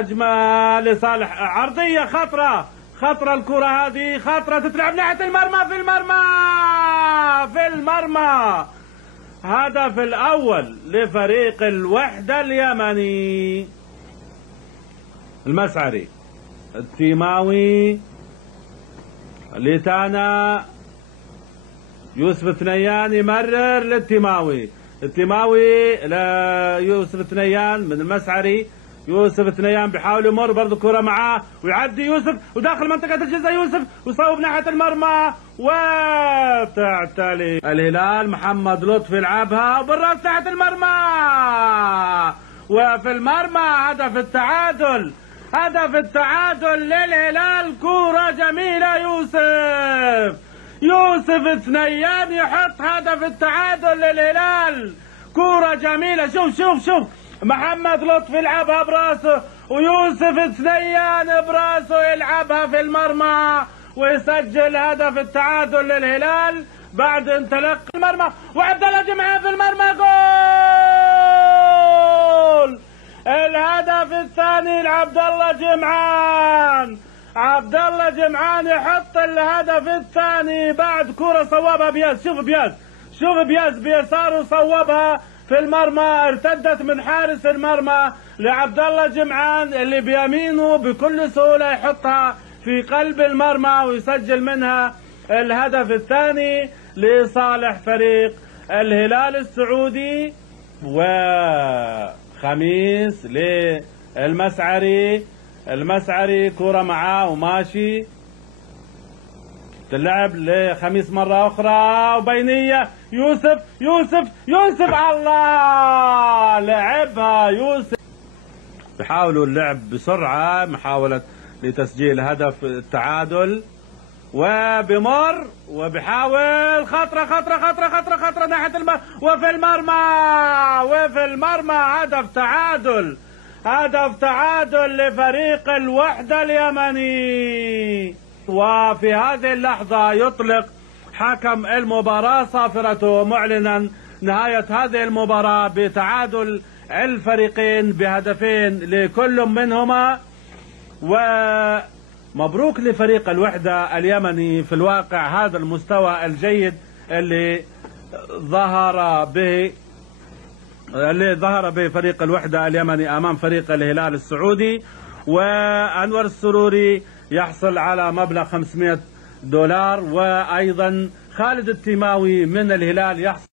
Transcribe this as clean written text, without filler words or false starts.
هجمة لصالح عرضية خطرة الكرة هذه خطرة تتلعب ناحية المرمى في المرمى هدف الأول لفريق الوحدة اليمني. المسعري التيماوي لتانا يوسف ثنيان يمرر للتيماوي، التيماوي ليوسف ثنيان من المسعري، يوسف ثنيان بيحاول يمر برضه كرة معاه ويعدي يوسف وداخل منطقة الجزاء يوسف ويصوب ناحية المرمى وتعتلي الهلال. محمد لطفي يلعبها وبالراس ناحية المرمى وفي المرمى هدف التعادل للهلال. كرة جميلة يوسف ثنيان يحط هدف التعادل للهلال. كرة جميلة، شوف محمد لطفي يلعبها براسه ويوسف ثنيان براسه يلعبها في المرمى ويسجل هدف التعادل للهلال بعد انطلاق المرمى. وعبد الله جمعان في المرمى، جول! الهدف الثاني لعبد الله جمعان. عبد الله جمعان يحط الهدف الثاني بعد كرة صوبها بياز. شوف بياز بيساره صوبها في المرمى، ارتدت من حارس المرمى لعبد الله جمعان اللي بيمينه بكل سهولة يحطها في قلب المرمى ويسجل منها الهدف الثاني لصالح فريق الهلال السعودي. وخميس للمسعري كرة معاه وماشي، تلعب لخميس مرة أخرى وبينية يوسف الله لعبها يوسف. بيحاولوا اللعب بسرعة محاولة لتسجيل هدف التعادل وبمر وبحاول خطرة ناحية المرمى وفي المرمى هدف تعادل لفريق الوحدة اليمني. وفي هذه اللحظة يطلق حكم المباراة صافرته معلنا نهاية هذه المباراة بتعادل الفريقين بهدفين لكل منهما. ومبروك لفريق الوحدة اليمني في الواقع هذا المستوى الجيد اللي ظهر به فريق الوحدة اليمني أمام فريق الهلال السعودي. وأنور السروري يحصل على مبلغ $500 وأيضا خالد التيماوي من الهلال يحصل